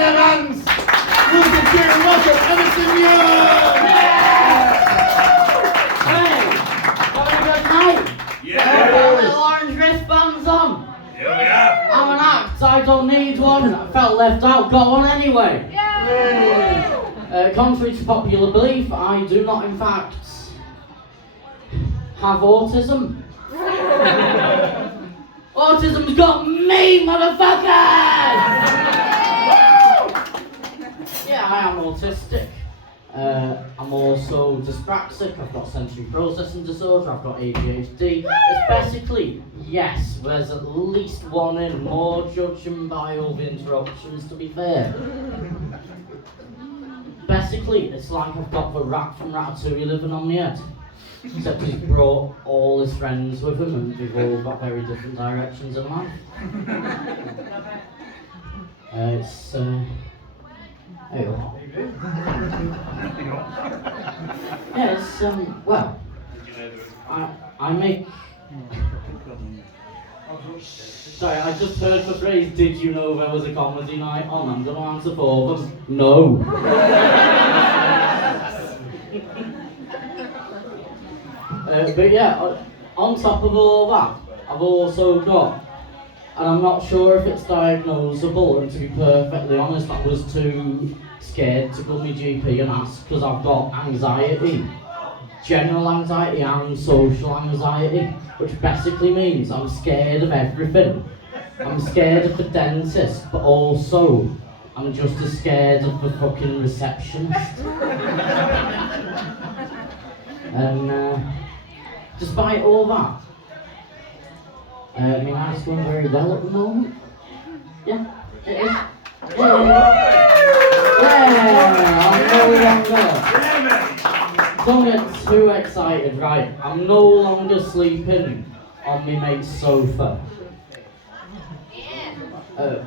their hands. Welcome, cheering, welcome, Emerson Young. Hey, having a good night? Yeah. Got little orange wristbands on. Yeah, we have. I'm an act, I don't need one. I felt left out, got one anyway. Contrary to popular belief, I do not in fact have autism. Autism's got me, motherfuckers! Yeah, I am autistic. I'm also dyspraxic, I've got sensory processing disorder, I've got ADHD. It's basically, yes, there's at least one in, more judging by all the interruptions, to be fair. Basically, it's like I've got the rat from Ratatouille living on my head. Except he's brought all his friends with him and we've all got very different directions in life. It's, there you go. Yeah, it's, well, I make... Sorry, I just heard the phrase, did you know there was a comedy night on? I'm going to answer for them. No. But yeah, on top of all that, I've also got, and I'm not sure if it's diagnosable, and to be perfectly honest, I was too scared to go to my GP and ask, because I've got anxiety. General anxiety and social anxiety, which basically means I'm scared of everything. I'm scared of the dentist, but also I'm just as scared of the fucking receptionist. And despite all that, my life's going very well at the moment. Yeah, it is. Yeah, I'm no longer. Don't get too excited, right? I'm no longer sleeping on my mate's sofa.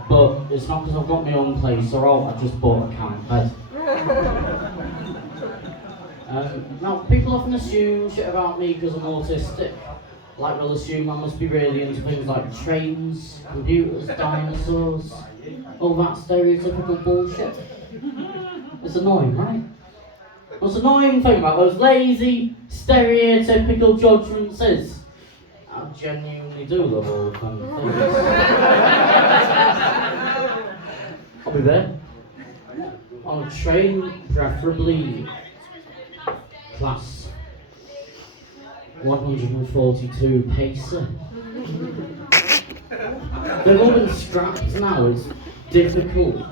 But it's not because I've got my own place or all, I just bought a camp bed. Now, people often assume shit about me because I'm autistic. Like they'll assume I must be really into things like trains, computers, dinosaurs, all that stereotypical bullshit. It's annoying, right? What's the annoying thing about those lazy, stereotypical judgments is, I genuinely do love all the fun things. I'll be there. On a train, preferably class 142 pacer. They've all been scrapped now, it's difficult.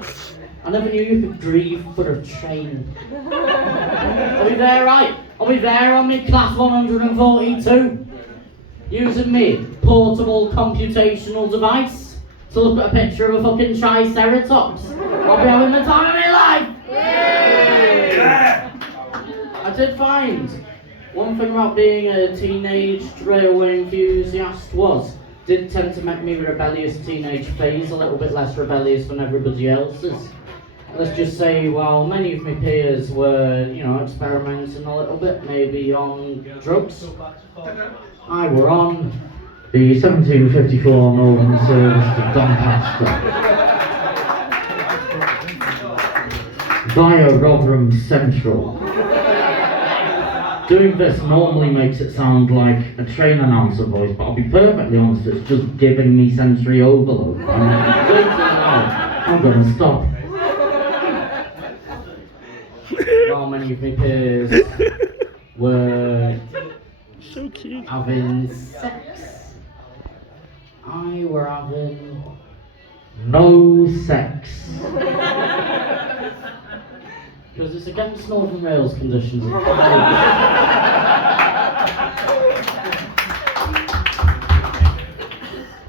I never knew you could grieve for a train. Are we there, right? Are we there on me class 142? Using me portable computational device to look at a picture of a fucking triceratops. I'll be having the time of my life! Yeah. I did find one thing about being a teenage railway enthusiast did tend to make me rebellious teenage phase a little bit less rebellious than everybody else's. Let's just say, while many of my peers were, experimenting a little bit, maybe on drugs, I were on the 1754 Northern Service to Doncaster via Rotherham Central. Doing this normally makes it sound like a train announcer voice, but I'll be perfectly honest, it's just giving me sensory overload. I'm gonna stop. While many of my peers were so cute. Having sex, I were having no sex. Because it's against Northern Rail's conditions.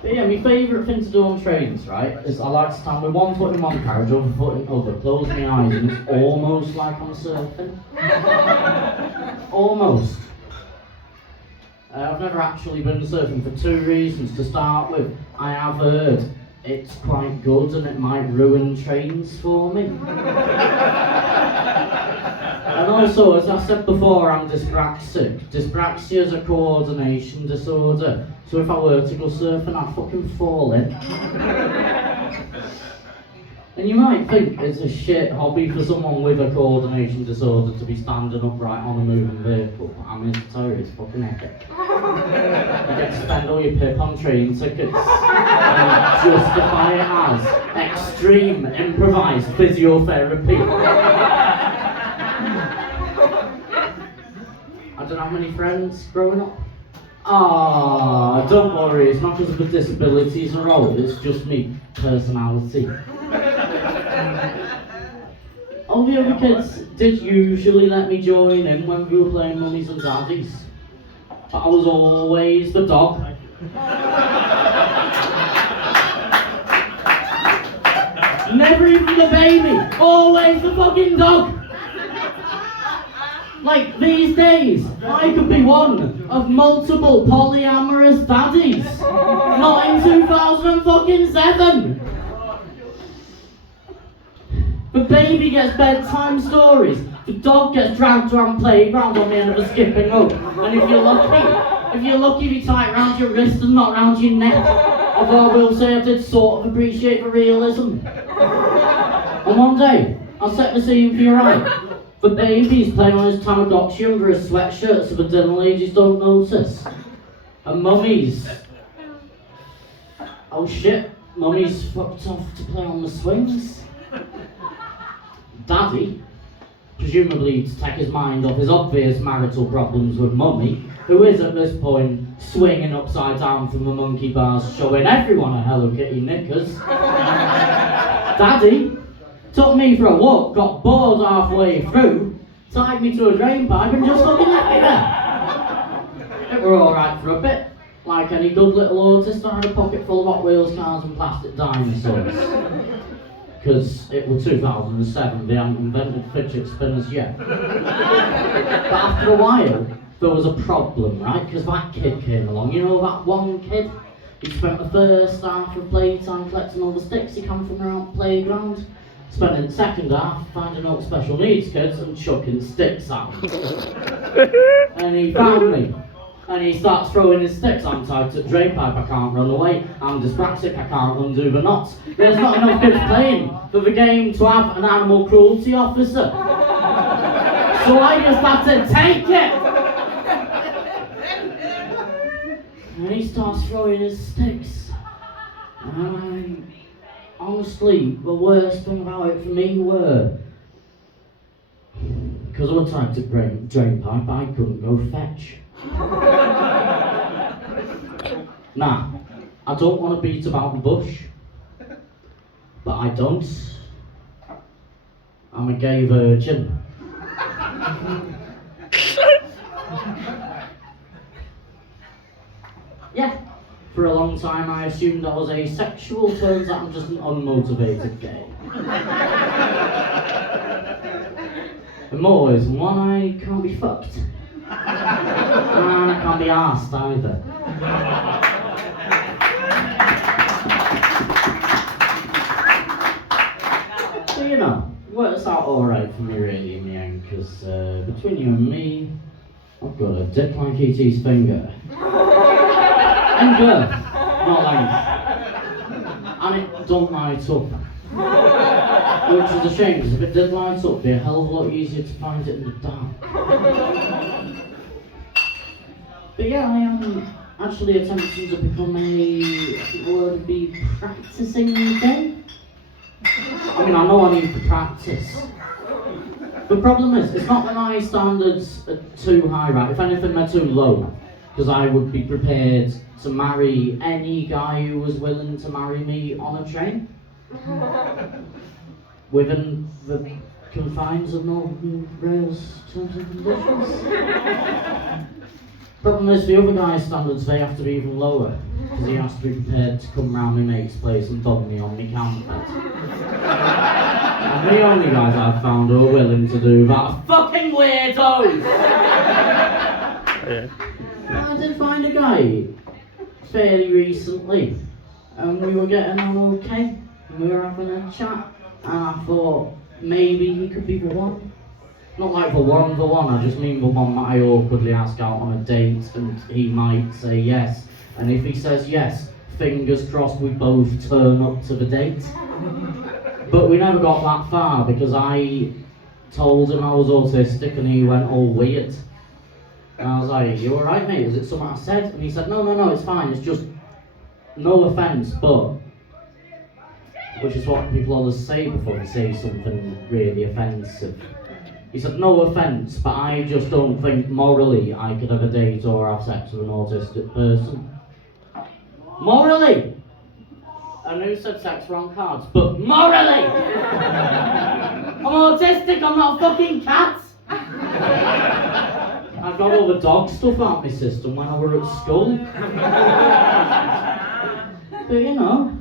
But yeah, my favourite thing to do on trains, right, is I like to stand with one foot in one carriage, other foot in other, close my eyes, and it's almost like I'm surfing. Almost. I've never actually been surfing for two reasons. To start with, I have heard it's quite good and it might ruin trains for me. And also, as I said before, I'm dyspraxic. Dyspraxia is a coordination disorder. So if I were to go surfing, I'd fucking fall in. And you might think it's a shit hobby for someone with a coordination disorder to be standing upright on a moving vehicle, but I mean, I tell you, it's fucking epic. You get to spend all your pip on train tickets and justify it as extreme improvised physiotherapy. I don't have many friends growing up. Ah, don't worry, it's not because of the disabilities or all, it's just me personality. All the other kids did usually let me join in when we were playing mummies and daddies, but I was always the dog. Never even the baby, always the fucking dog. Like these days, I could be one of multiple polyamorous daddies. Not in 2007. The baby gets bedtime stories. The dog gets dragged around playground on the end of a skipping rope. And if you're lucky, if you tie it around your wrist and not around your neck. Although I will say I did sort of appreciate the realism. And one day, I'll set the scene for your eye. The baby's playing on his Tamagotchi under his sweatshirt so the dinner ladies don't notice. And mummy's... Oh shit, mummy's fucked off to play on the swings. Daddy, presumably to take his mind off his obvious marital problems with mummy, who is at this point swinging upside down from the monkey bars showing everyone a Hello Kitty knickers. Daddy took me for a walk, got bored halfway through, tied me to a drain pipe and just fucking left me there. It were alright for a bit. Like any good little autist, I had a pocket full of Hot Wheels cars and plastic dinosaurs. Because it was 2007, they hadn't invented fidget spinners yet. But after a while, there was a problem, right? Because that kid came along, you know that one kid? He spent the first half of playtime collecting all the sticks he can from around the playground, spending the second half finding out special needs kids and chucking sticks at them. And he found me. And he starts throwing his sticks. I'm tied to the drain pipe, I can't run away. I'm dyspraxic, I can't undo the knots. There's not enough kids playing for the game to have an animal cruelty officer. So I just had to take it. And he starts throwing his sticks. And honestly, the worst thing about it for me were, because I was tied to the drain pipe, I couldn't go fetch. Nah, I don't want to beat about the bush, but I don't. I'm a gay virgin. Yeah, for a long time I assumed I was asexual, turns out I'm just an unmotivated gay. In more ways than one, I can't be fucked. And I can't be arsed either. So you know, it works out alright for me really in the end, because between you and me, I've got a dick like E.T.'s finger. And girth, not length. And it don't light up. Which is a shame, because if it did light up, it'd be a hell of a lot easier to find it in the dark. But yeah, I am actually attempting to become would be practicing gay. I mean, I know I need to practice. The problem is, it's not that my standards are too high, right? If anything, they're too low. Because I would be prepared to marry any guy who was willing to marry me on a train. Within the confines of Northern Rail's terms and conditions. Problem is, the other guy's standards, they have to be even lower. Because he has to be prepared to come round my mate's place and bug me on me camp bed. And the only guys I've found who are willing to do that are fucking weirdos! Yeah. I did find a guy fairly recently, and we were getting on okay, and we were having a chat, and I thought maybe he could be the one. Not like the one, I just mean the one that I awkwardly ask out on a date, and he might say yes, and if he says yes, fingers crossed we both turn up to the date. But we never got that far because I told him I was autistic and he went all weird. And I was like, you alright mate, is it something I said? And he said, no, it's fine, it's just no offence, but, which is what people always say before they say something really offensive. He said, no offence, but I just don't think morally I could ever date or have sex with an autistic person. Morally! I know you said sex were on cards, but morally! I'm autistic, I'm not a fucking cat! I got all the dog stuff out of my system when I were at school. But you know,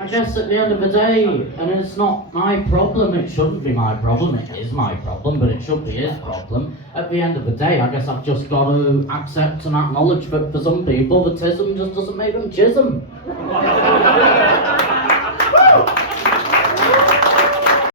I guess at the end of the day, and it's not my problem, it shouldn't be my problem, it is my problem, but it should be his problem. At the end of the day, I guess I've just got to accept and acknowledge that for some people, the tism just doesn't make them chism.